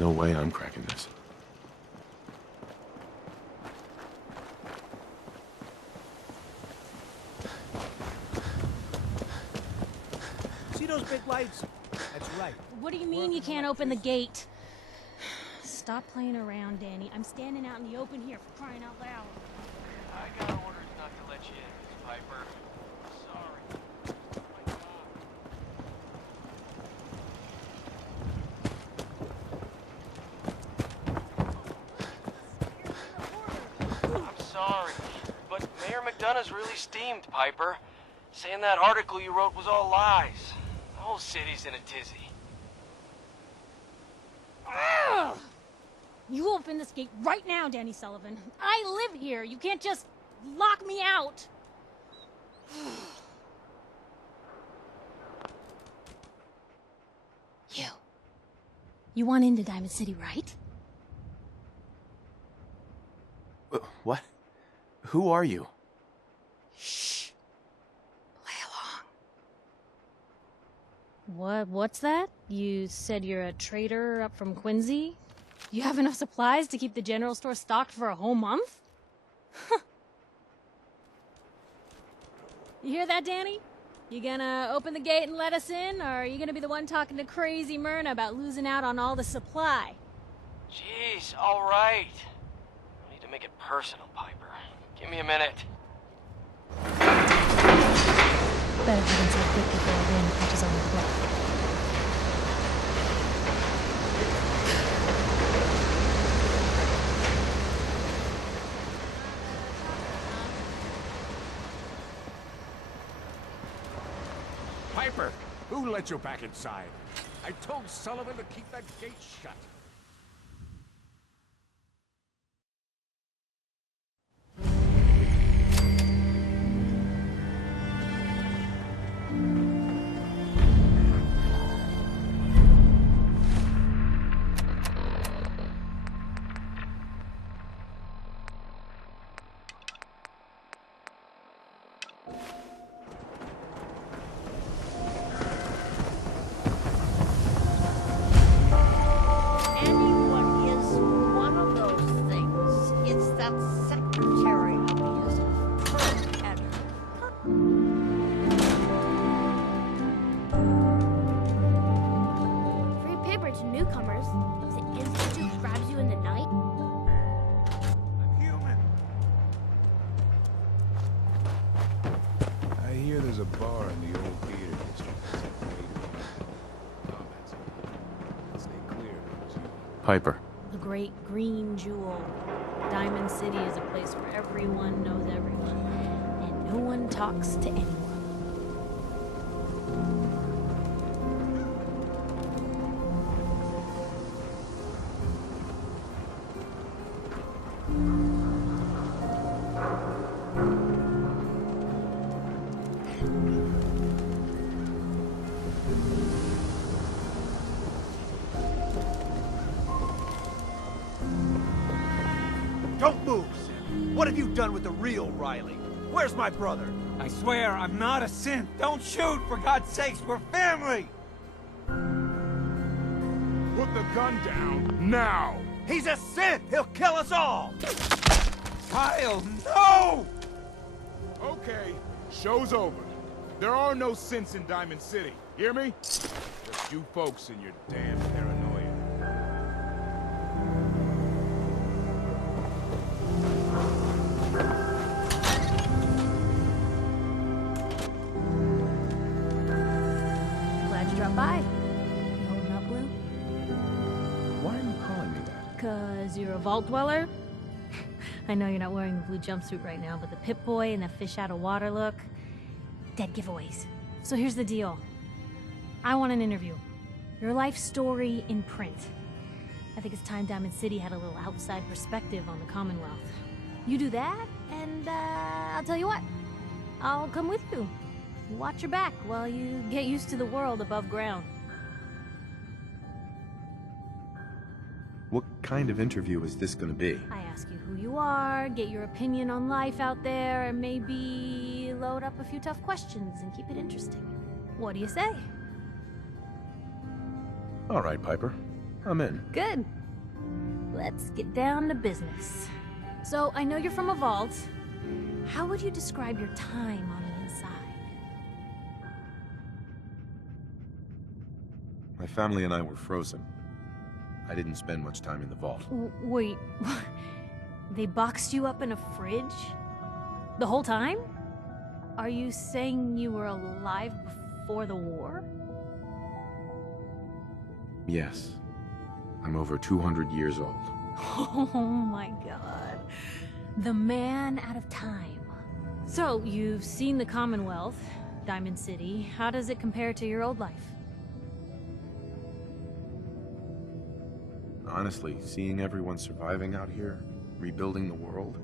No way I'm cracking this. See those big lights? That's right. What do you mean you can't open the gate? Stop playing around, Danny. I'm standing out in the open here for crying out loud. I got orders not to let you in, Miss Piper. Sorry. I'm sorry, but Mayor McDonough's really steamed, Piper. Saying that article you wrote was all lies. The whole city's in a tizzy. Ugh! You open this gate right now, Danny Sullivan. I live here. You can't just lock me out. You want into Diamond City, right? What? Who are you? Shh. Play along. What's that? You said you're a trader up from Quincy? You have enough supplies to keep the general store stocked for a whole month? You hear that, Danny? You gonna open the gate and let us in, or are you gonna be the one talking to crazy Myrna about losing out on all the supply? Jeez, all right. I need to make it personal, Piper. Give me a minute. Better heavens how quick people are in catches on the clock. Piper, who let you back inside? I told Sullivan to keep that gate shut. There's a bar in the old theater district. Stay clear, Piper. The great green jewel. Diamond City is a place where everyone knows everyone, and no one talks to anyone. Don't move, Sim. What have you done with the real Riley? Where's my brother? I swear I'm not a synth. Don't shoot, for God's sakes, we're family! Put the gun down, now! He's a synth! He'll kill us all! Kyle, no! Okay, show's over. There are no synths in Diamond City. Hear me? Just you folks and your damn paranoia. Glad you dropped by. You holding up, Blue? Why are you calling me that? 'Cause you're a vault dweller? I know you're not wearing the blue jumpsuit right now, but the Pip-Boy and the fish out of water look, dead giveaways. So here's the deal. I want an interview. Your life story in print. I think it's time Diamond City had a little outside perspective on the Commonwealth. You do that, and I'll tell you what. I'll come with you. Watch your back while you get used to the world above ground. What kind of interview is this gonna be? I ask you who you are, get your opinion on life out there, and maybe load up a few tough questions and keep it interesting. What do you say? All right, Piper. I'm in. Good. Let's get down to business. So, I know you're from a vault. How would you describe your time on the inside? My family and I were frozen. I didn't spend much time in the vault. Wait, they boxed you up in a fridge? The whole time? Are you saying you were alive before the war? Yes. I'm over 200 years old. Oh my god. The man out of time. So, you've seen the Commonwealth, Diamond City. How does it compare to your old life? Honestly, seeing everyone surviving out here, rebuilding the world,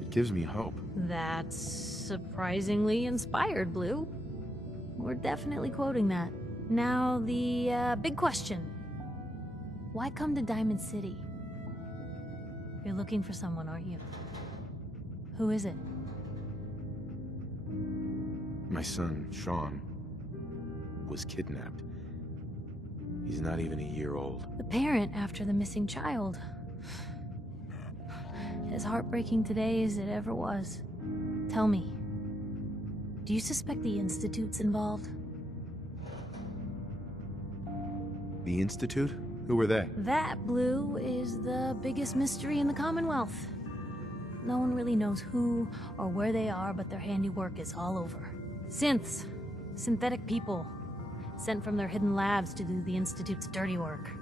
it gives me hope. That's surprisingly inspired, Blue. We're definitely quoting that. Now, the big question. Why come to Diamond City? You're looking for someone, aren't you? Who is it? My son, Sean, was kidnapped. He's not even a year old. The parent after the missing child. As heartbreaking today as it ever was. Tell me, do you suspect the Institute's involved? The Institute? Who were they? That, Blue, is the biggest mystery in the Commonwealth. No one really knows who or where they are, but their handiwork is all over. Synths. Synthetic people. Sent from their hidden labs to do the Institute's dirty work.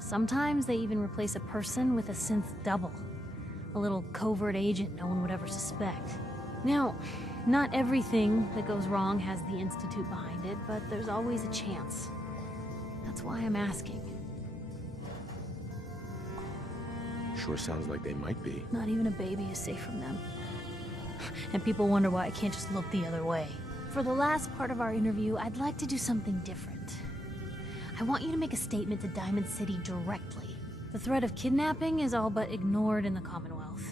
Sometimes they even replace a person with a synth double. A little covert agent no one would ever suspect. Now, not everything that goes wrong has the Institute behind it, but there's always a chance. That's why I'm asking. Sure sounds like they might be. Not even a baby is safe from them. And people wonder why I can't just look the other way. For the last part of our interview, I'd like to do something different. I want you to make a statement to Diamond City directly. The threat of kidnapping is all but ignored in the Commonwealth.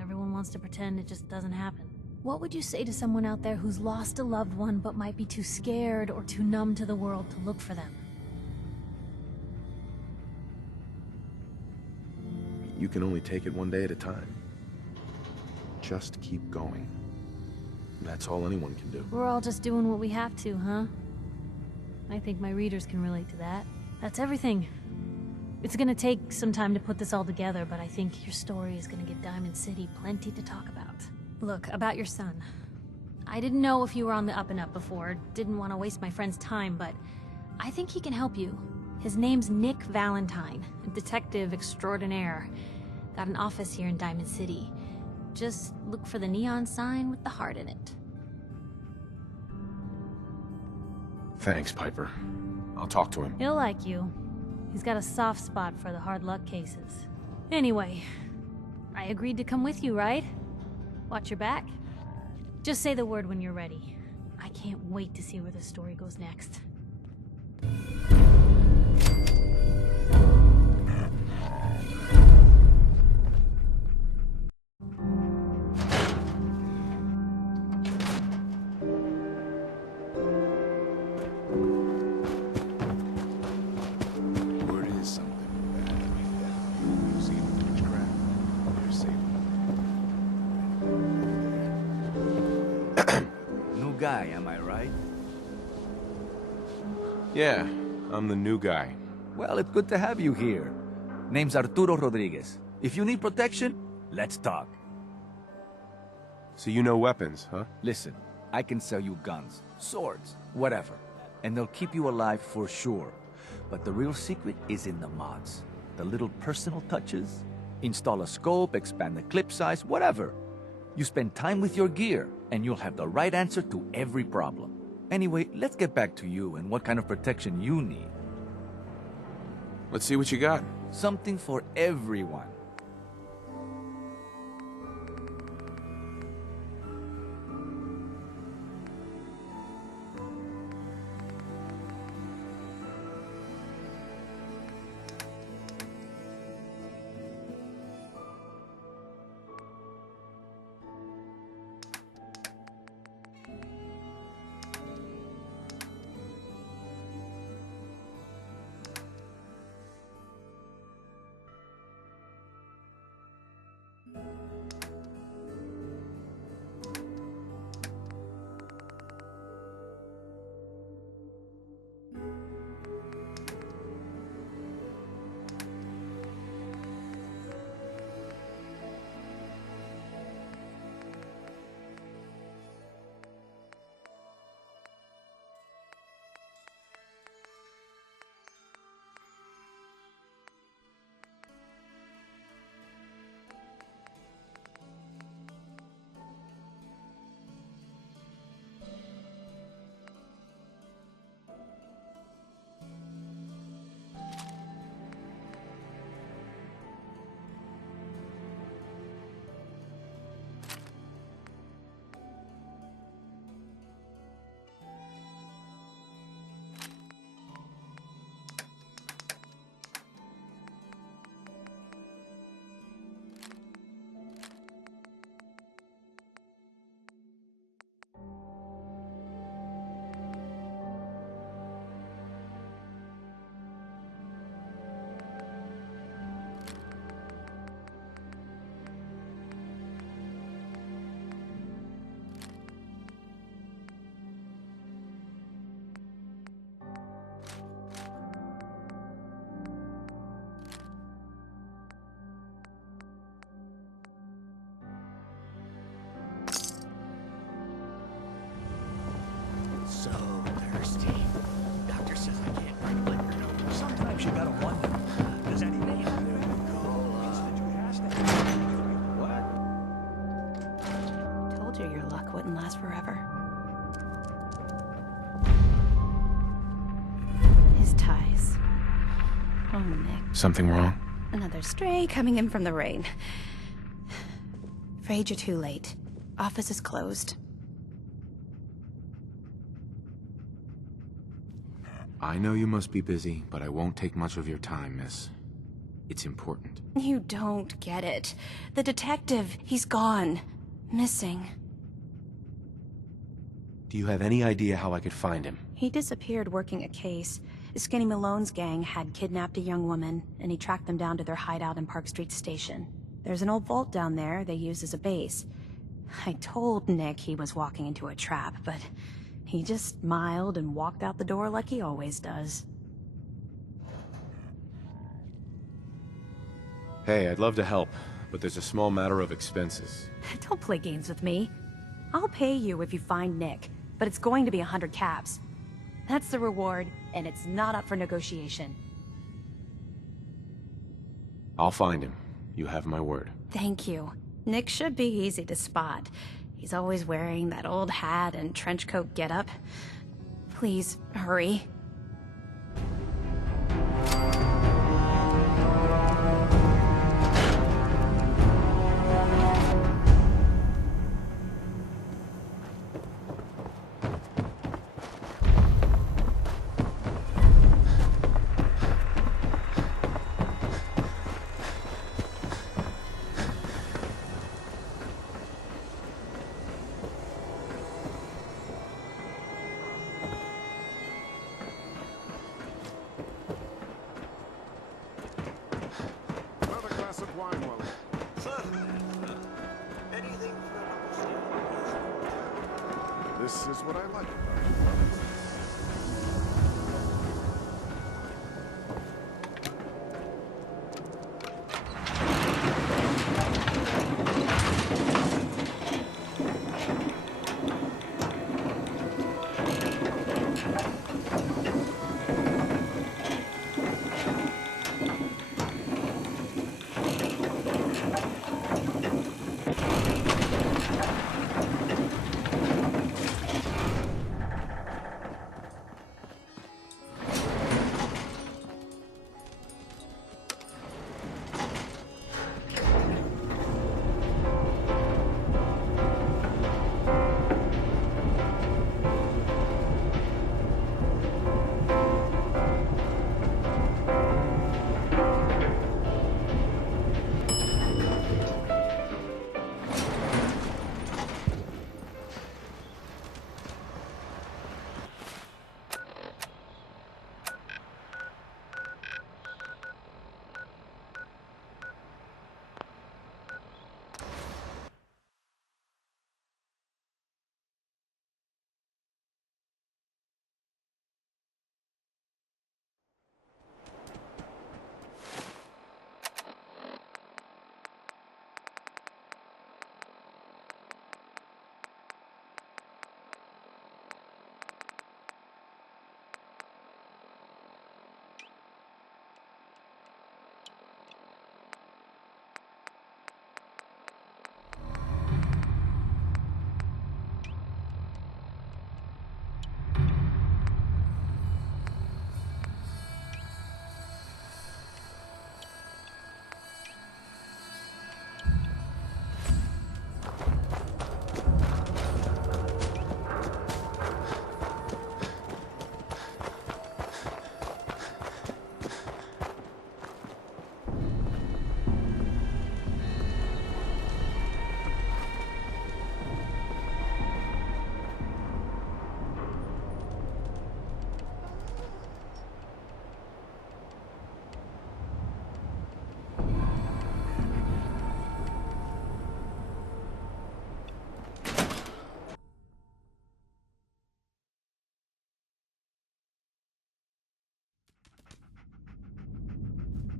Everyone wants to pretend it just doesn't happen. What would you say to someone out there who's lost a loved one but might be too scared or too numb to the world to look for them? You can only take it one day at a time. Just keep going. That's all anyone can do. We're all just doing what we have to, huh? I think my readers can relate to that. That's everything. It's gonna take some time to put this all together, but I think your story is gonna give Diamond City plenty to talk about. Look, about your son. I didn't know if you were on the up and up before, didn't want to waste my friend's time, but I think he can help you. His name's Nick Valentine, a detective extraordinaire. Got an office here in Diamond City. Just look for the neon sign with the heart in it. Thanks, Piper. I'll talk to him. He'll like you. He's got a soft spot for the hard luck cases. Anyway, I agreed to come with you, right? Watch your back. Just say the word when you're ready. I can't wait to see where the story goes next. Word is something bad went down. You've seen too much crap. They're safe. New guy, am I right? Yeah, I'm the new guy. Well, it's good to have you here. Name's Arturo Rodriguez. If you need protection, let's talk. So you know weapons, huh? Listen, I can sell you guns, swords, whatever. And they'll keep you alive for sure. But the real secret is in the mods. The little personal touches. Install a scope, expand the clip size, whatever. You spend time with your gear, and you'll have the right answer to every problem. Anyway, let's get back to you and what kind of protection you need. Let's see what you got. Something for everyone. so thirsty. Doctor says I can't drink liquor. Sometimes you gotta wonder, does any man What? Told you your luck wouldn't last forever. His ties. Oh, Nick. Something wrong? Another stray coming in from the rain. Afraid you're too late. Office is closed. I know you must be busy, but I won't take much of your time, miss. It's important. You don't get it. The detective, he's gone. Missing. Do you have any idea how I could find him? He disappeared working a case. Skinny Malone's gang had kidnapped a young woman, and he tracked them down to their hideout in Park Street Station. There's an old vault down there they use as a base. I told Nick he was walking into a trap, but he just smiled and walked out the door like he always does. Hey, I'd love to help, but there's a small matter of expenses. Don't play games with me. I'll pay you if you find Nick, but it's going to be 100 caps. That's the reward, and it's not up for negotiation. I'll find him. You have my word. Thank you. Nick should be easy to spot. He's always wearing that old hat and trench coat getup. Please, hurry. Another glass of wine, Wallace. Anything for This is what I like about it.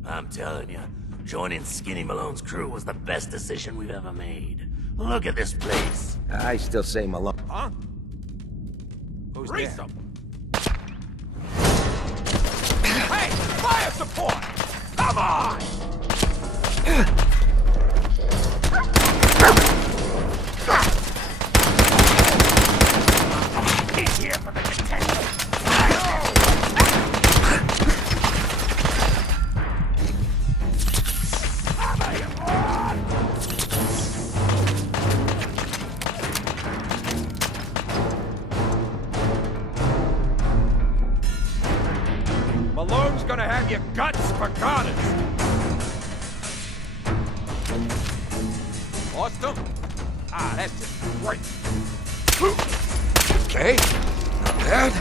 I'm telling you, joining Skinny Malone's crew was the best decision we've ever made. Look at this place. I still say Malone. Huh? Who who's Grease there. 'em. Hey! Fire support! Come on! He's here for the detention! Malone's gonna have your guts for garners! Lost him? Ah, that's just great. Okay, not bad.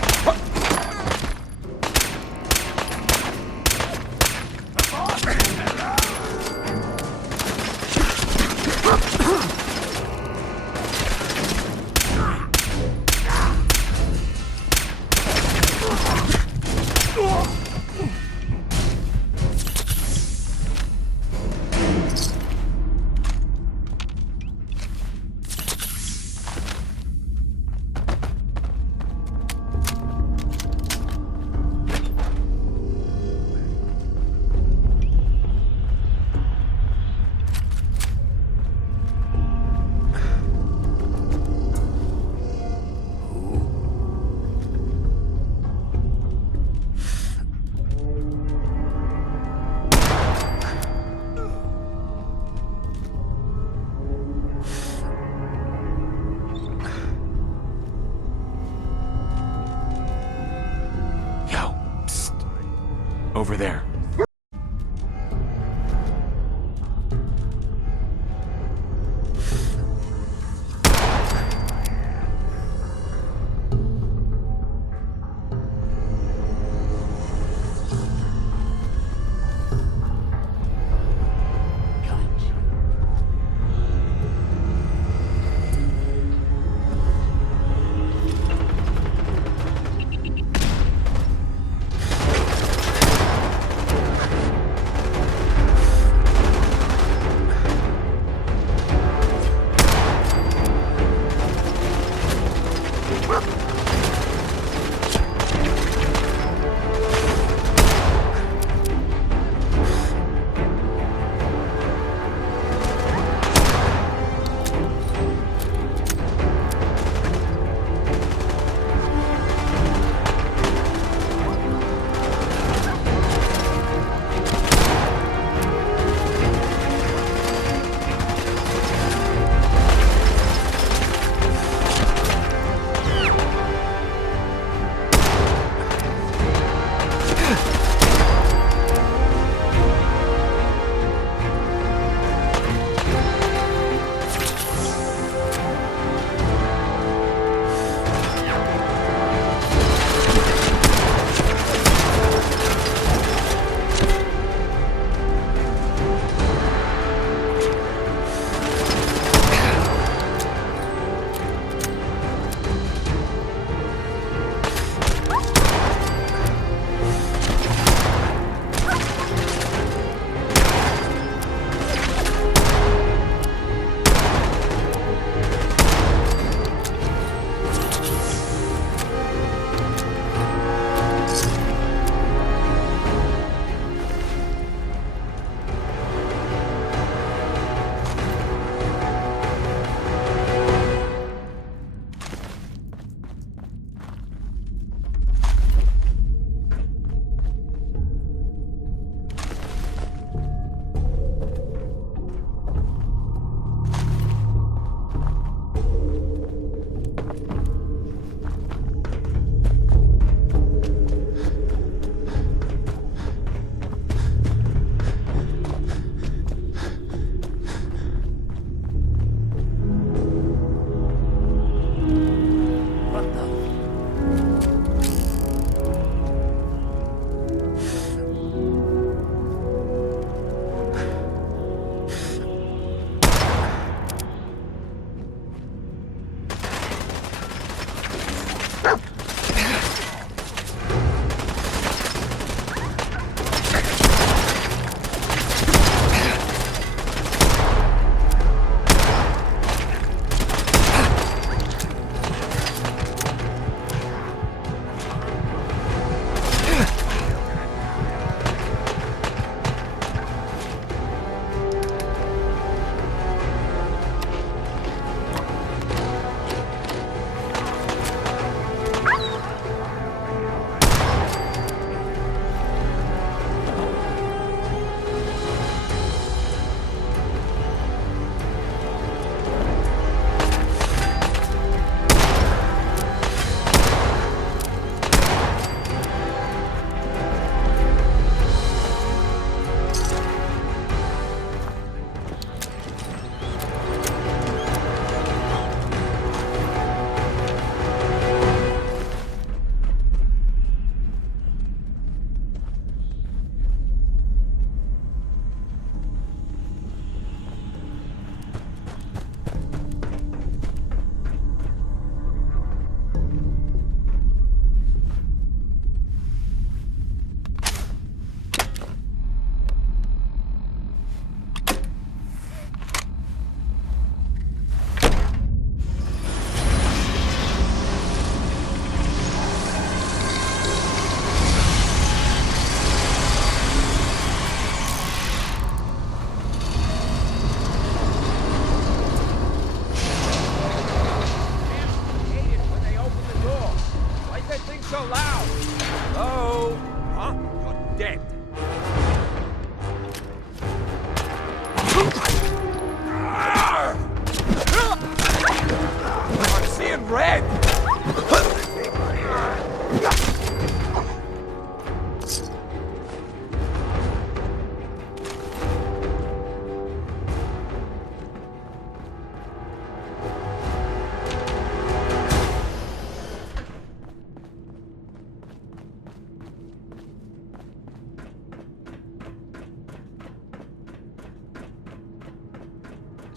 Yo, psst. Over there.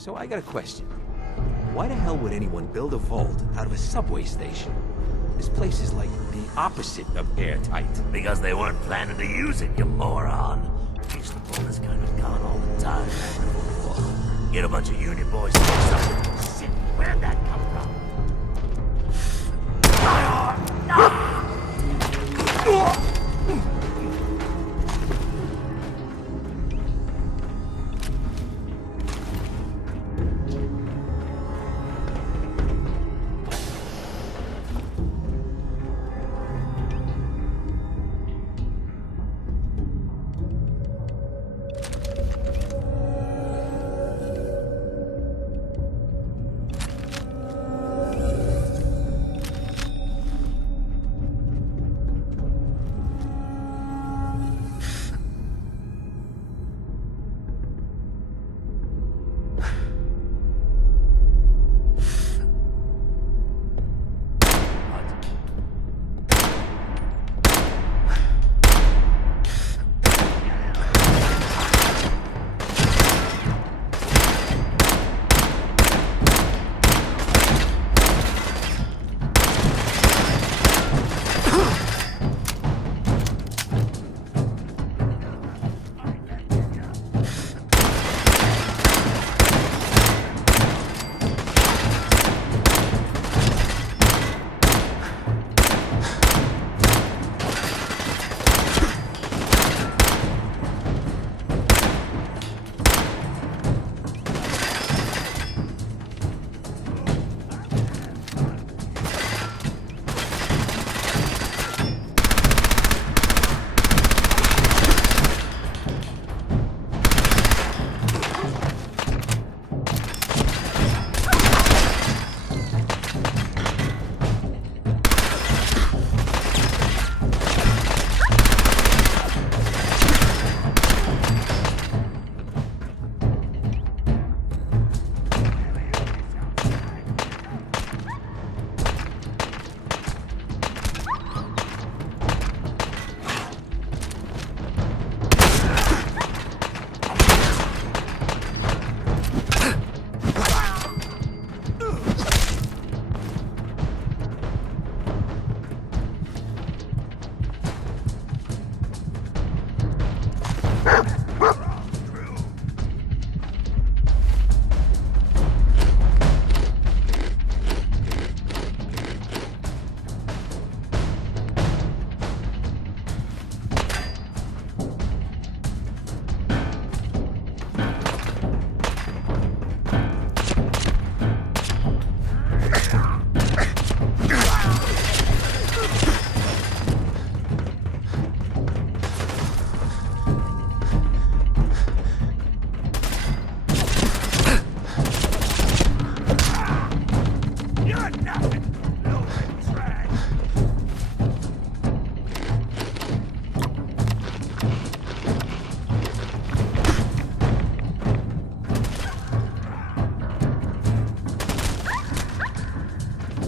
So I got a question. Why the hell would anyone build a vault out of a subway station? This place is like the opposite of airtight. Because they weren't planning to use it, you moron. We used to pull this kind of con all the time back before the war. Get a bunch of union boys to do something. Shit, where'd that come from?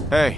Hey.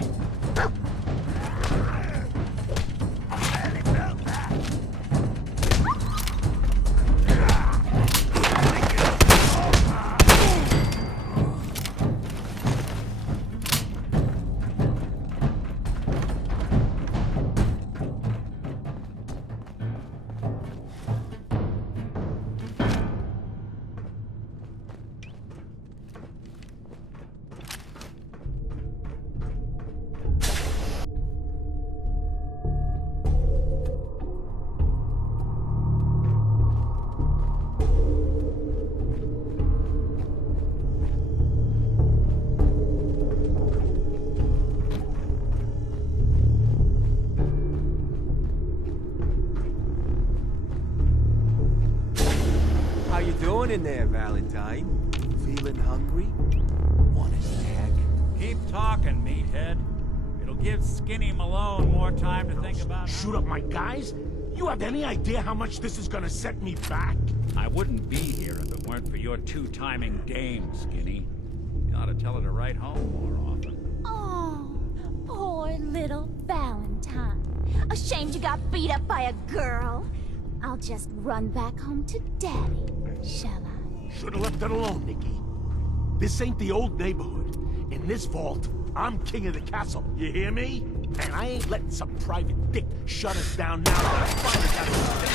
How you doing in there, Valentine? Feeling hungry? Want a snack? Keep talking, meathead. It'll give Skinny Malone more time to think about how... Shoot up my guys? You have any idea how much this is gonna set me back? I wouldn't be here if it weren't for your two-timing dame, Skinny. You ought to tell her to write home more often. Oh, poor little Valentine. Ashamed you got beat up by a girl? I'll just run back home to Daddy, shall I? Should've left it alone, Nikki. This ain't the old neighborhood. In this vault, I'm king of the castle. You hear me? And I ain't letting some private dick shut us down now that I finally got it.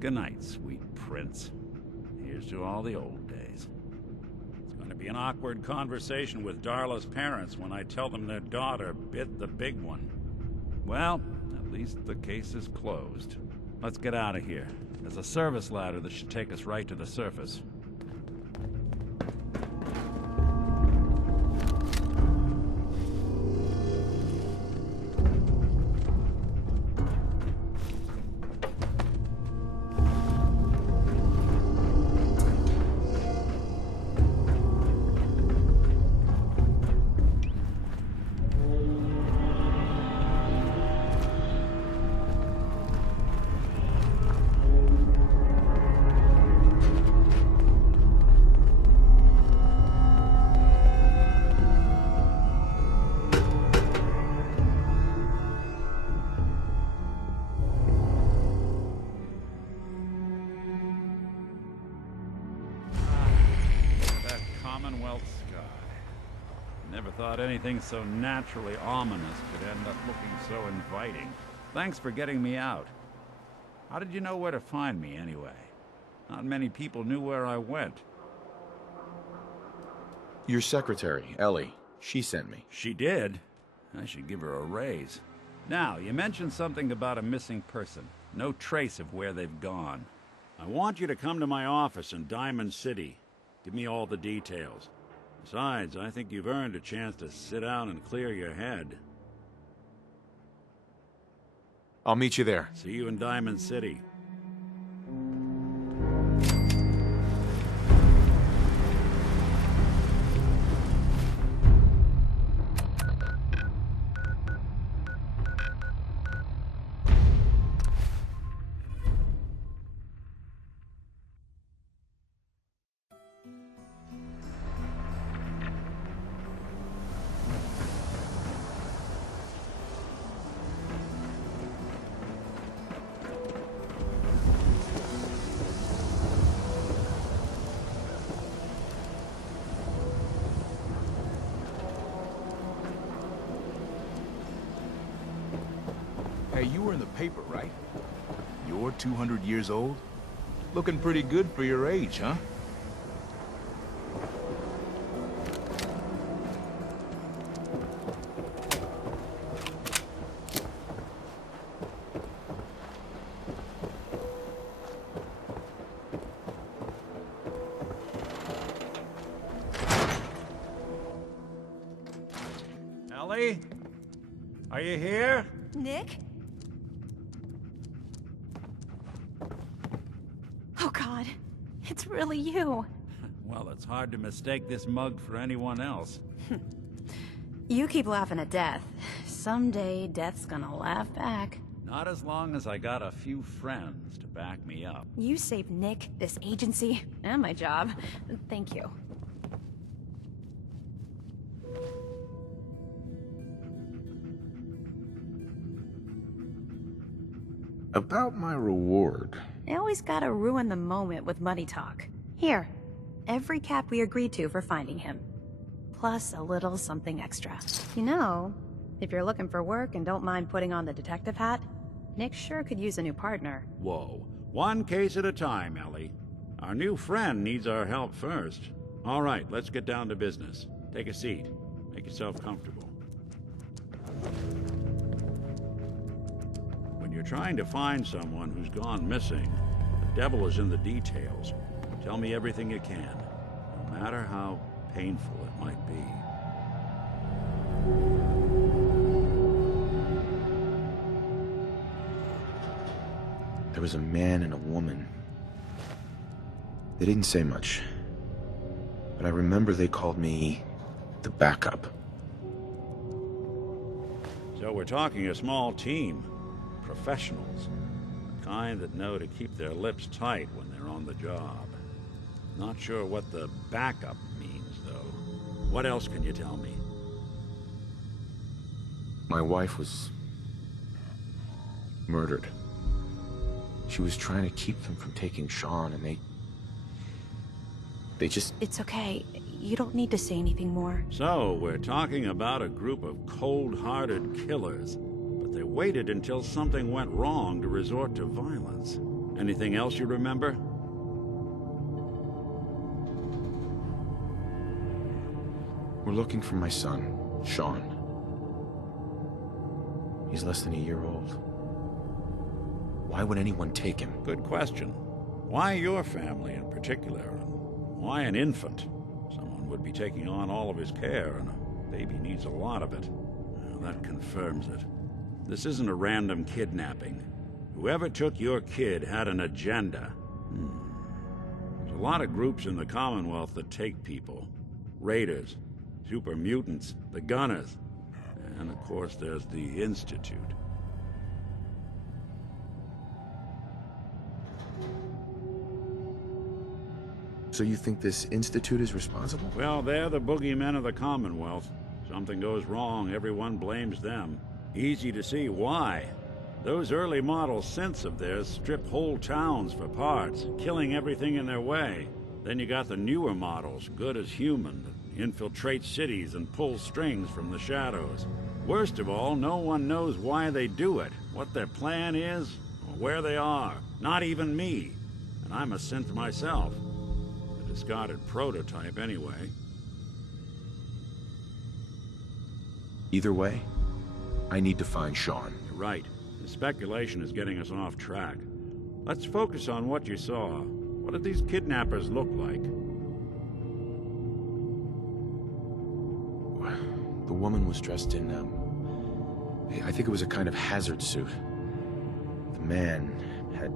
Good night, sweet prince. Here's to all the old days. It's going to be an awkward conversation with Darla's parents when I tell them their daughter bit the big one. Well, at least the case is closed. Let's get out of here. There's a service ladder that should take us right to the surface. Never thought anything so naturally ominous could end up looking so inviting. Thanks for getting me out. How did you know where to find me, anyway? Not many people knew where I went. Your secretary, Ellie. She sent me. She did? I should give her a raise. Now, you mentioned something about a missing person. No trace of where they've gone. I want you to come to my office in Diamond City. Give me all the details. Besides, I think you've earned a chance to sit down and clear your head. I'll meet you there. See you in Diamond City. Hey, you were in the paper, right? You're 200 years old? Looking pretty good for your age, huh? Ellie? Are you here? Nick? Oh God, it's really you. Well, it's hard to mistake this mug for anyone else. You keep laughing at death. Someday, death's gonna laugh back. Not as long as I got a few friends to back me up. You saved Nick, this agency, and my job. Thank you. About my reward. I always gotta ruin the moment with money talk. Here, every cap we agreed to for finding him. Plus a little something extra. You know, if you're looking for work and don't mind putting on the detective hat, Nick sure could use a new partner. Whoa. One case at a time, Ellie. Our new friend needs our help first. All right, let's get down to business. Take a seat. Make yourself comfortable. When you're trying to find someone who's gone missing, the devil is in the details. Tell me everything you can, no matter how painful it might be. There was a man and a woman. They didn't say much, but I remember they called me the backup. So we're talking a small team. Professionals. The kind that know to keep their lips tight when they're on the job. Not sure what the backup means, though. What else can you tell me? My wife was murdered. She was trying to keep them from taking Sean, and they just... It's okay. You don't need to say anything more. So, we're talking about a group of cold-hearted killers, but they waited until something went wrong to resort to violence. Anything else you remember? We're looking for my son, Sean. He's less than a year old. Why would anyone take him? Good question. Why your family in particular? Why an infant? Someone would be taking on all of his care, and a baby needs a lot of it. Well, that confirms it. This isn't a random kidnapping. Whoever took your kid had an agenda. There's a lot of groups in the Commonwealth that take people. Raiders, super mutants, the Gunners, and of course there's the Institute. So you think this Institute is responsible? Well, they're the boogeymen of the Commonwealth. Something goes wrong, everyone blames them. Easy to see why. Those early model synths of theirs strip whole towns for parts, killing everything in their way. Then you got the newer models, good as human, that infiltrate cities and pull strings from the shadows. Worst of all, no one knows why they do it, what their plan is, or where they are. Not even me. And I'm a synth myself. A discarded prototype, anyway. Either way, I need to find Sean. You're right. The speculation is getting us off track. Let's focus on what you saw. What did these kidnappers look like? The woman was dressed in, I think it was a kind of hazard suit. The man had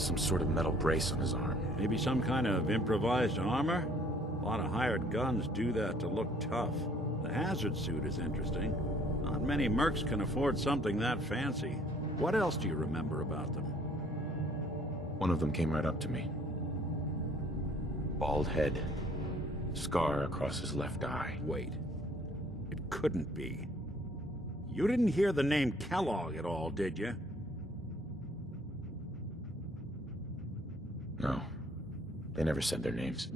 some sort of metal brace on his arm. Maybe some kind of improvised armor? A lot of hired guns do that to look tough. The hazard suit is interesting. Not many mercs can afford something that fancy. What else do you remember about them? One of them came right up to me. Bald head. Scar across his left eye. Wait. It couldn't be. You didn't hear the name Kellogg at all, did you? No. They never said their names.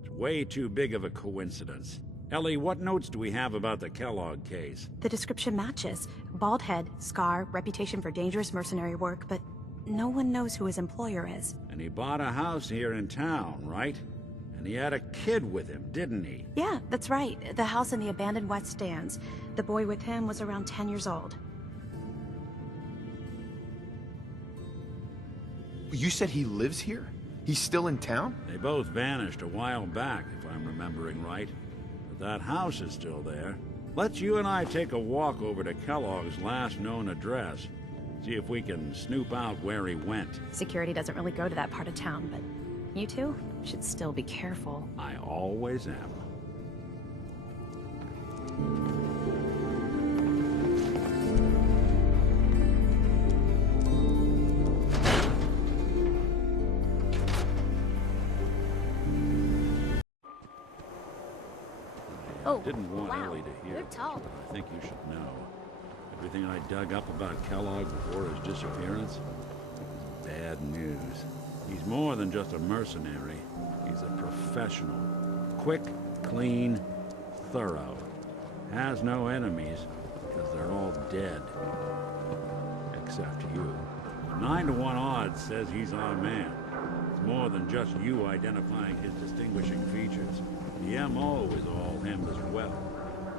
It's way too big of a coincidence. Ellie, what notes do we have about the Kellogg case? The description matches. Bald head, scar, reputation for dangerous mercenary work, but no one knows who his employer is. And he bought a house here in town, right? And he had a kid with him, didn't he? Yeah, that's right. The house in the abandoned West Stands. The boy with him was around 10 years old. You said he lives here? He's still in town? They both vanished a while back, if I'm remembering right. But that house is still there. Let's you and I take a walk over to Kellogg's last known address. See if we can snoop out where he went. Security doesn't really go to that part of town, but you two should still be careful. I always am. Oh, Didn't want wow. Ellie to hear, They're tall. but I think you should know. Everything I dug up about Kellogg before his disappearance, bad news. He's more than just a mercenary. He's a professional. Quick, clean, thorough. Has no enemies, because they're all dead. Except you. 9 to 1 odds says he's our man. It's more than just you identifying his distinguishing features. The MO is all him as well.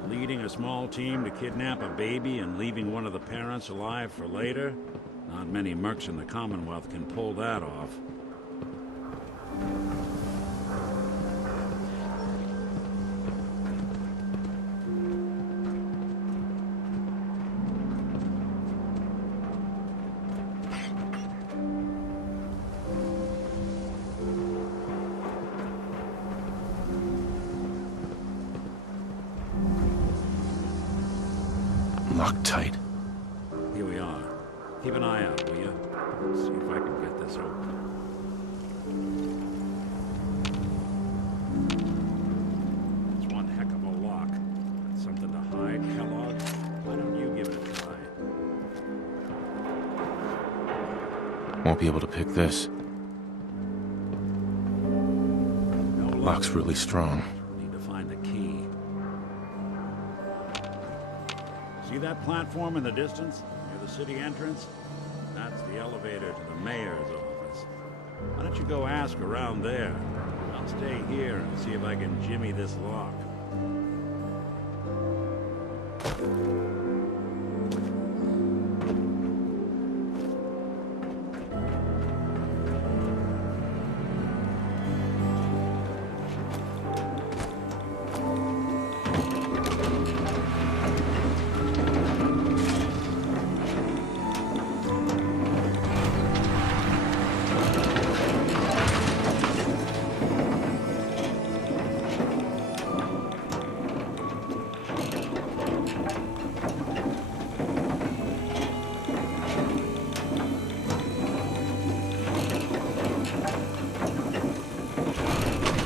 Leading a small team to kidnap a baby and leaving one of the parents alive for later? Not many mercs in the Commonwealth can pull that off. Locked tight. Here we are. Keep an eye out, will you? Let's see if I can get this open. It's one heck of a lock. Something to hide, Kellogg? Why don't you give it a try? Won't be able to pick this. No luck. Lock's really strong. Need to find the key. See that platform in the distance, near the city entrance? That's the elevator to the mayor's office. Why don't you go ask around there? I'll stay here and see if I can jimmy this lock.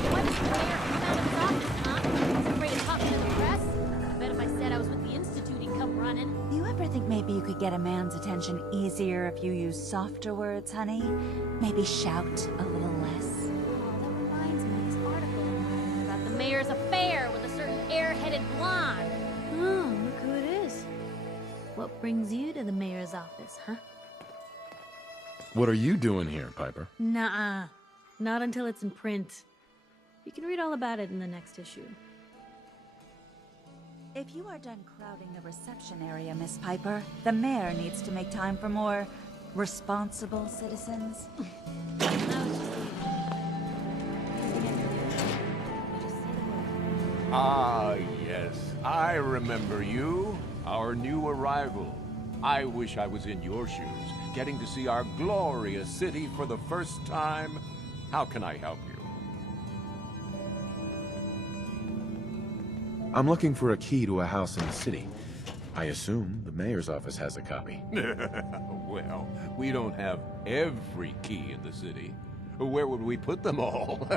What is the mayor found his office, huh? He's afraid of talking to the press? I bet if I said I was with the Institute, he'd come running. You ever think maybe you could get a man's attention easier if you use softer words, honey? Maybe shout a little less. Oh, that reminds me of this article about the mayor's affair with a certain airheaded blonde. Oh, look who it is. What brings you to the mayor's office, huh? What are you doing here, Piper? Nuh-uh. Not until it's in print. You can read all about it in the next issue. If you are done crowding the reception area, Miss Piper, the mayor needs to make time for more responsible citizens. I was just leaving. Ah, yes. I remember you. Our new arrival. I wish I was in your shoes, getting to see our glorious city for the first time. How can I help you? I'm looking for a key to a house in the city. I assume the mayor's office has a copy. Well, we don't have every key in the city. Where would we put them all?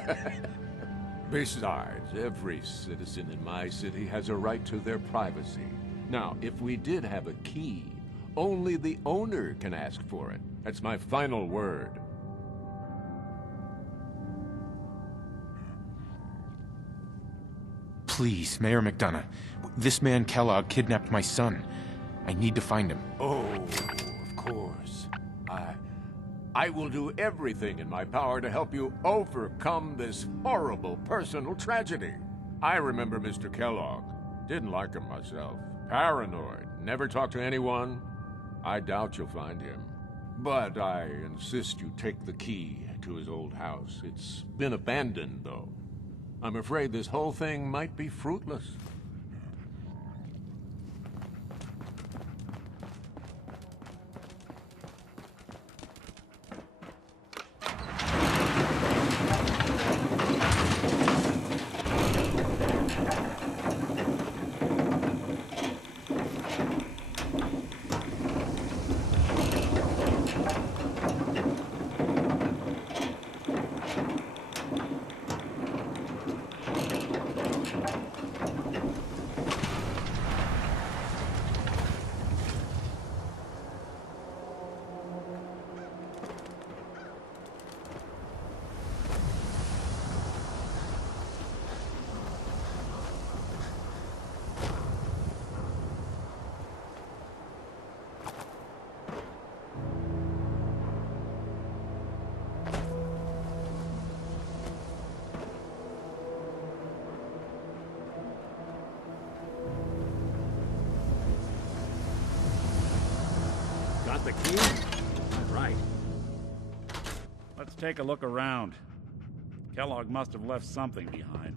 Besides, every citizen in my city has a right to their privacy. Now, if we did have a key, only the owner can ask for it. That's my final word. Please, Mayor McDonough. This man Kellogg kidnapped my son. I need to find him. Oh, of course. I will do everything in my power to help you overcome this horrible personal tragedy. I remember Mr. Kellogg. Didn't like him myself. Paranoid. Never talked to anyone. I doubt you'll find him. But I insist you take the key to his old house. It's been abandoned, though. I'm afraid this whole thing might be fruitless. take a look around. Kellogg must have left something behind.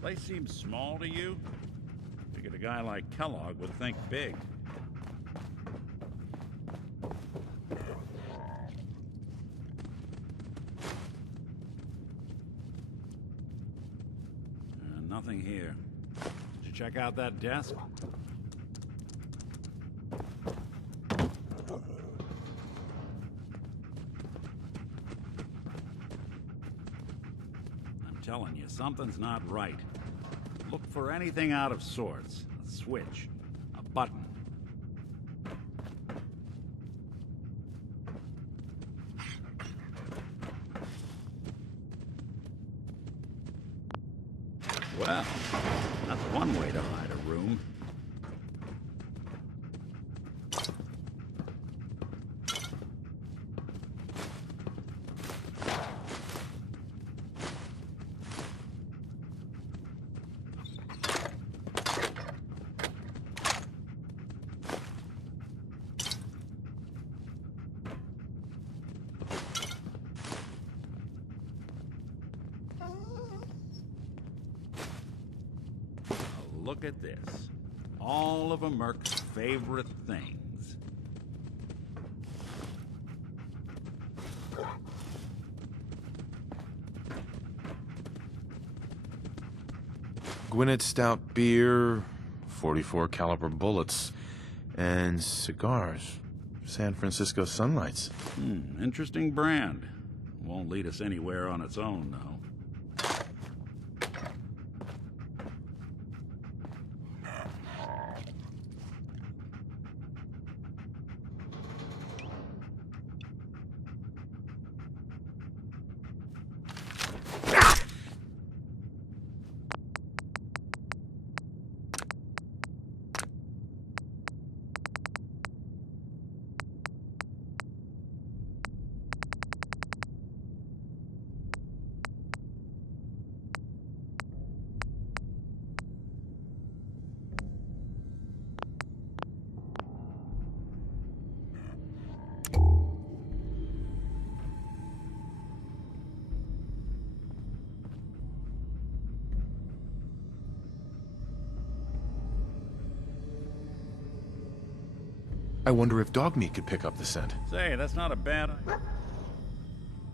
Place seems small to you? Figured a guy like Kellogg would think big. Nothing here. Did you check out that desk? I'm telling you, something's not right. Look for anything out of sorts. A switch, a button. Well, that's one way to hide a room. Look at this. All of a Merc's favorite things. Gwinnett Stout beer, 44 caliber bullets, and cigars. San Francisco Sunlights. Interesting brand. Won't lead us anywhere on its own, though. I wonder if dog meat could pick up the scent. Say, that's not a bad idea.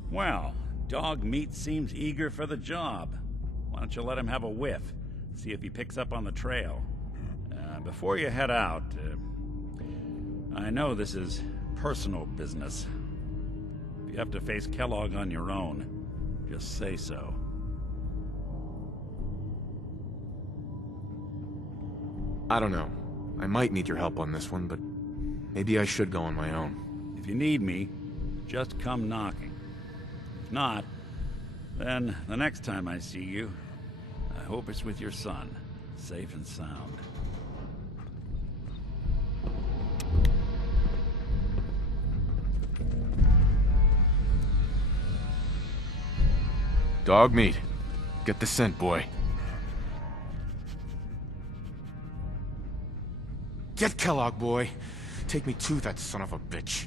Well, dog meat seems eager for the job. Why don't you let him have a whiff? See if he picks up on the trail. Before you head out, I know this is personal business. If you have to face Kellogg on your own, just say so. I don't know. I might need your help on this one, but maybe I should go on my own. If you need me, just come knocking. If not, then the next time I see you, I hope it's with your son, safe and sound. Dog meat. Get the scent, boy. Get Kellogg, boy. Take me to that son of a bitch.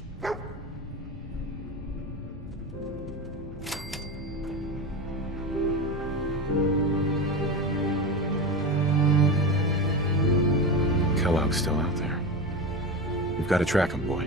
Kellogg's still out there. We've got to track him, boy.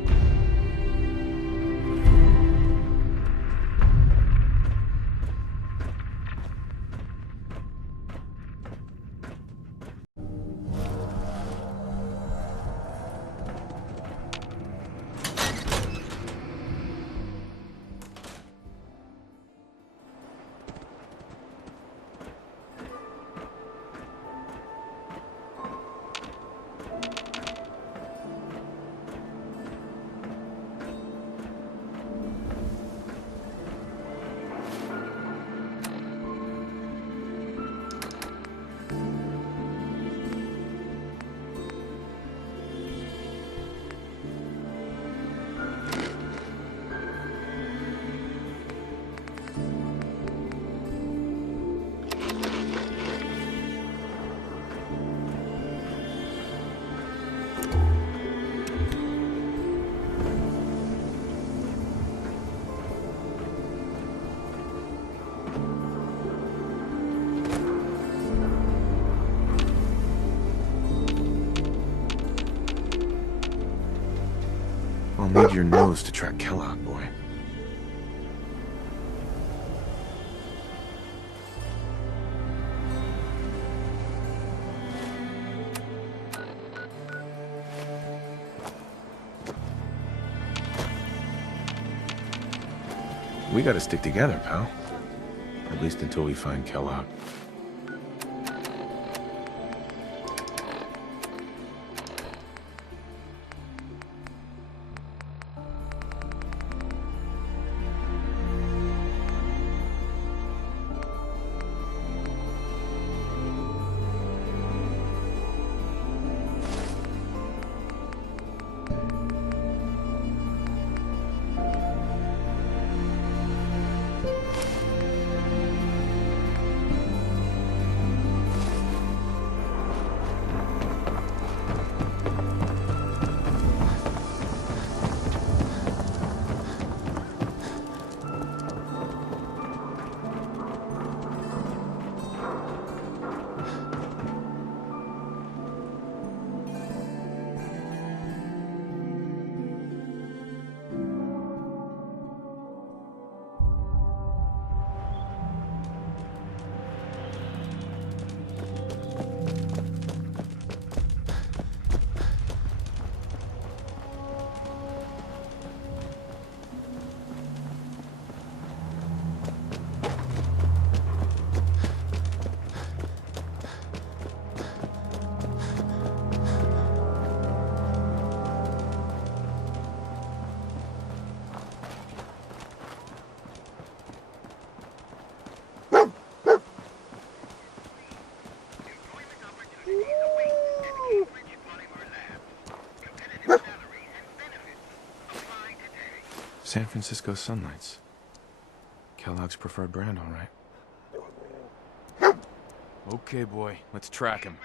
I'll need your nose to track Kellogg, boy. We gotta stick together, pal. At least until we find Kellogg. San Francisco Sunlights. Kellogg's preferred brand, all right. Okay, boy, let's track him.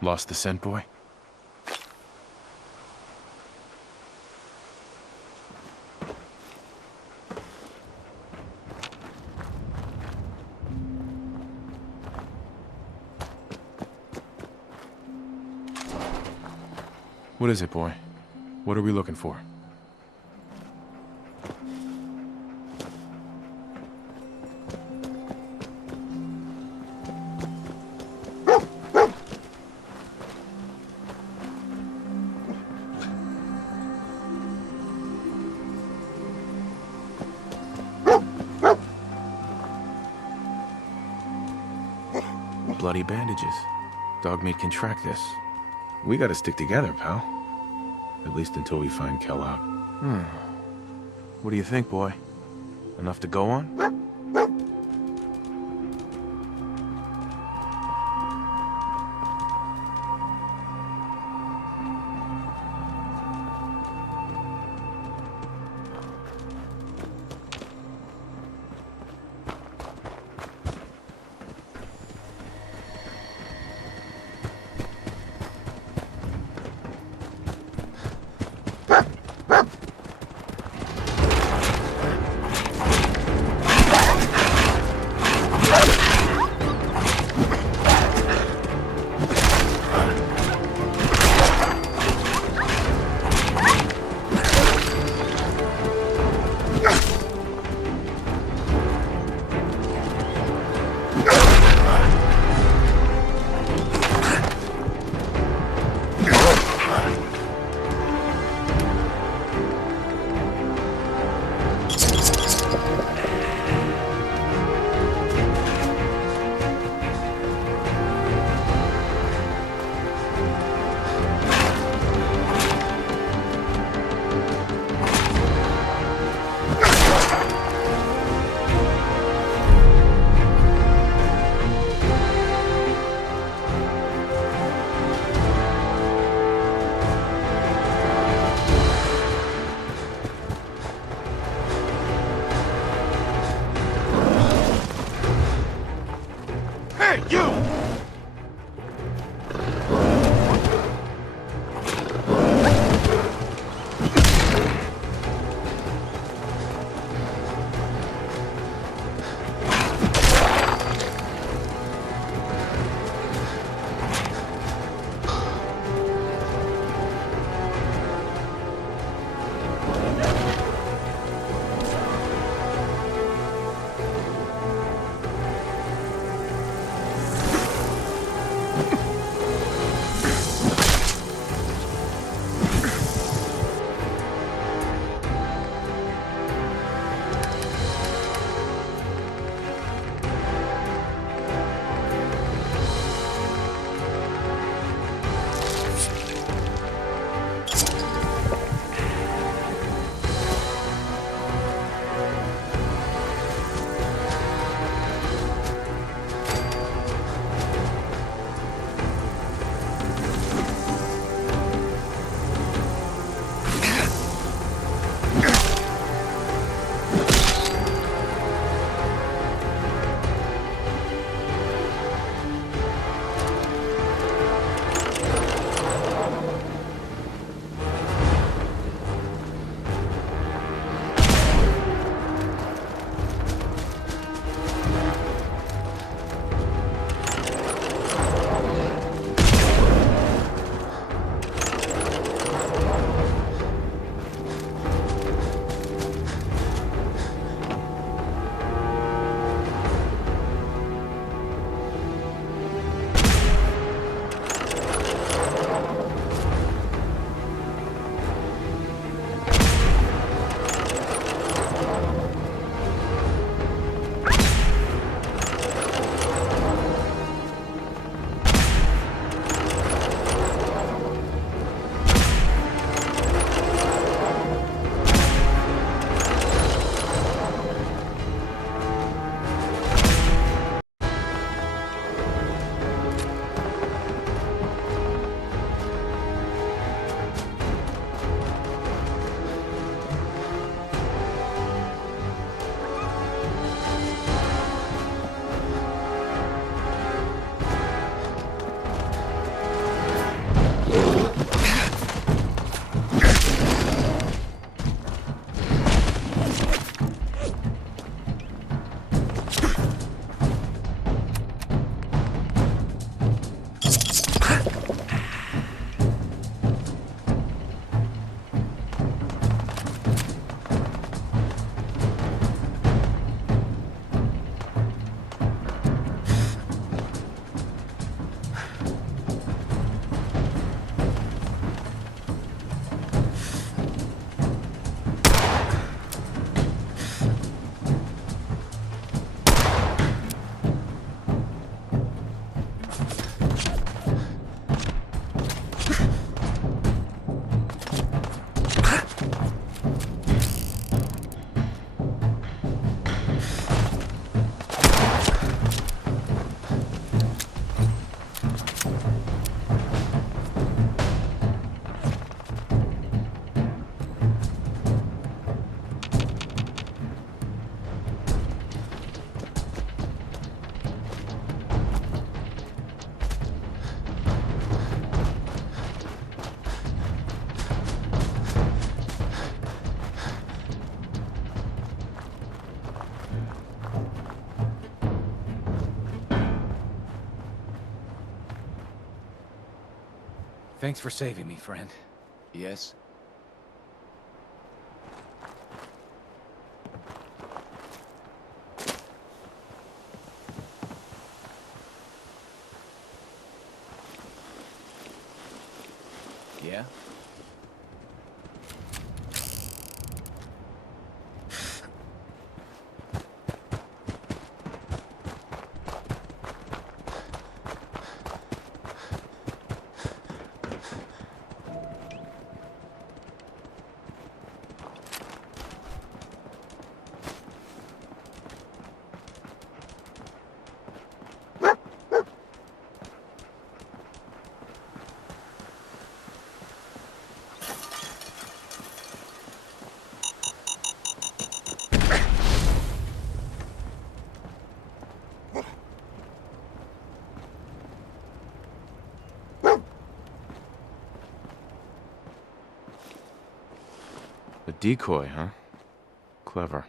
Lost the scent, boy? What is it, boy? What are we looking for? Bloody bandages. Dogmeat can track this. We gotta stick together, pal. At least until we find Kellogg. What do you think, boy? Enough to go on? Thanks for saving me, friend. Yes? Yeah? A decoy, huh? Clever.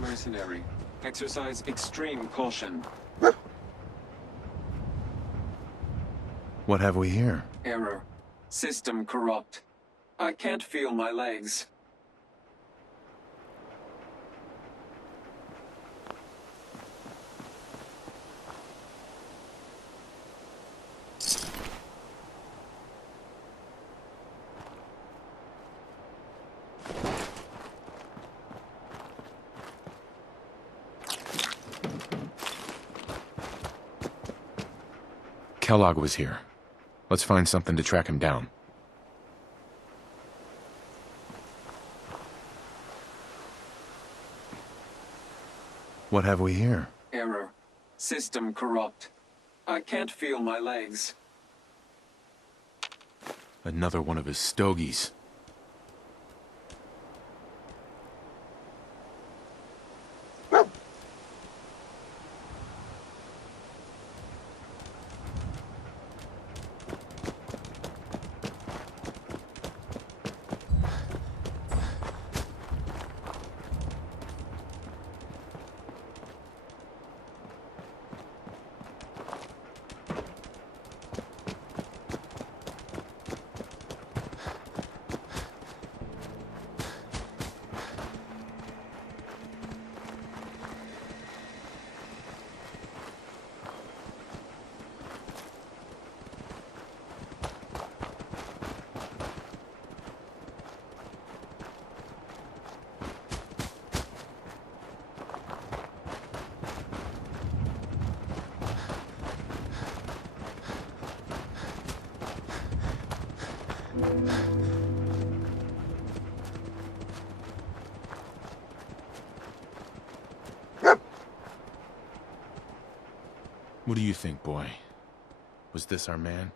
Mercenary. Exercise extreme caution. What have we here? Error. System corrupt. I can't feel my legs. Kellogg was here. Let's find something to track him down. What have we here? Error. System corrupt. I can't feel my legs. Another one of his stogies. What do you think, boy? Was this our man?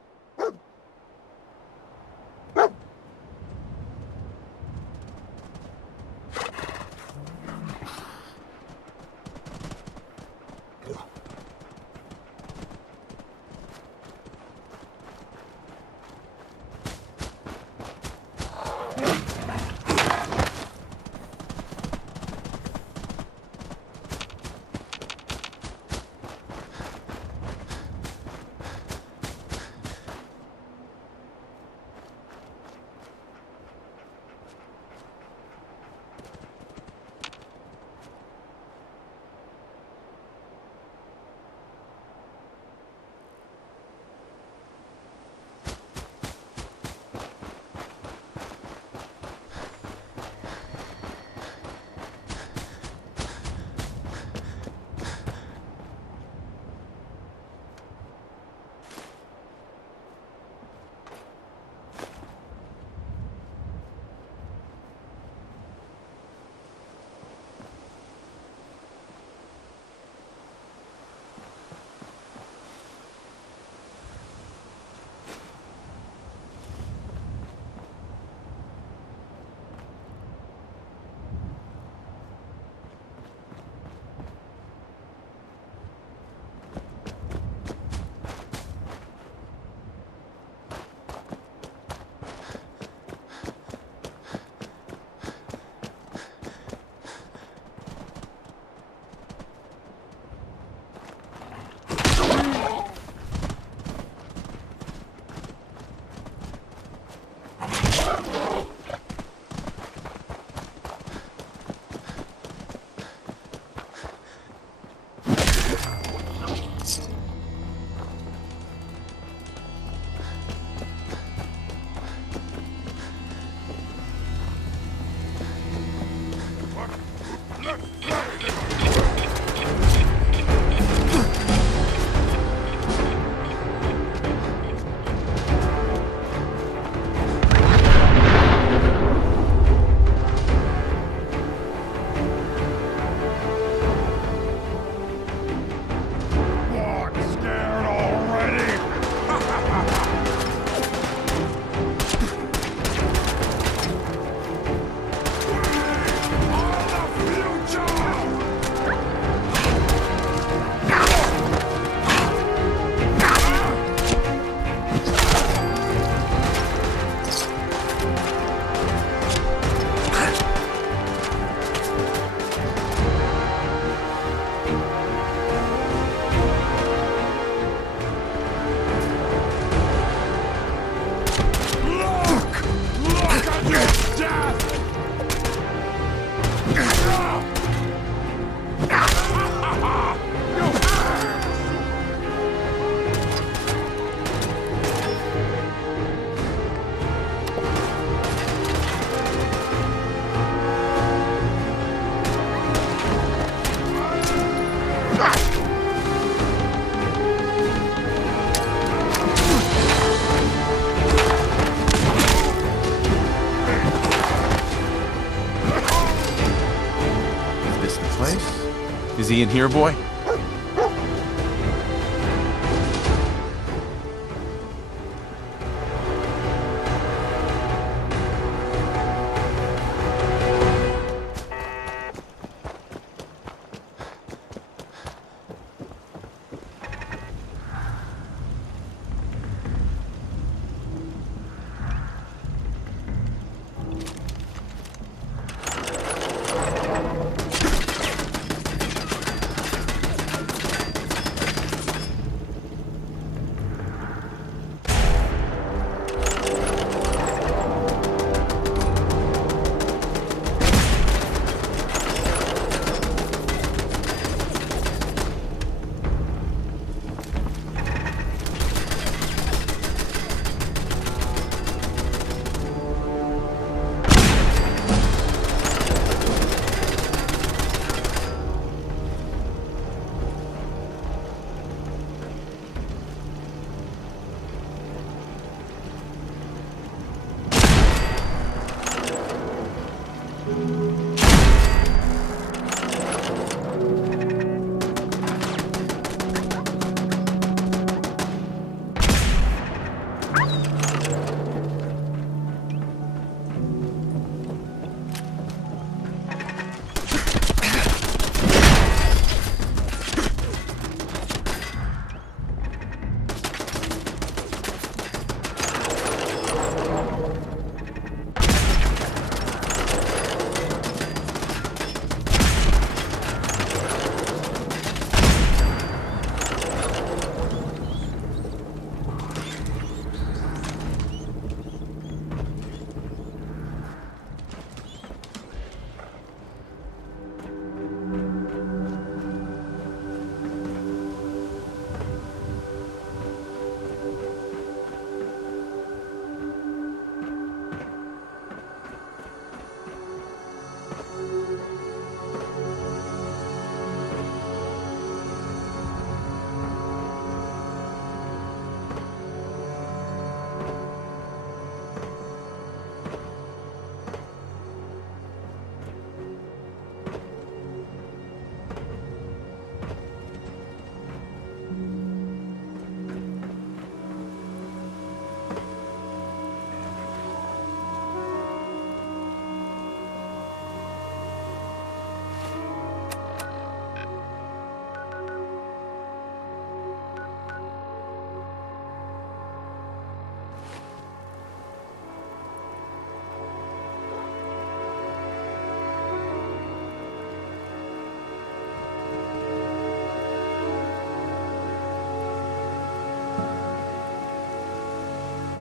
Is he in here, boy?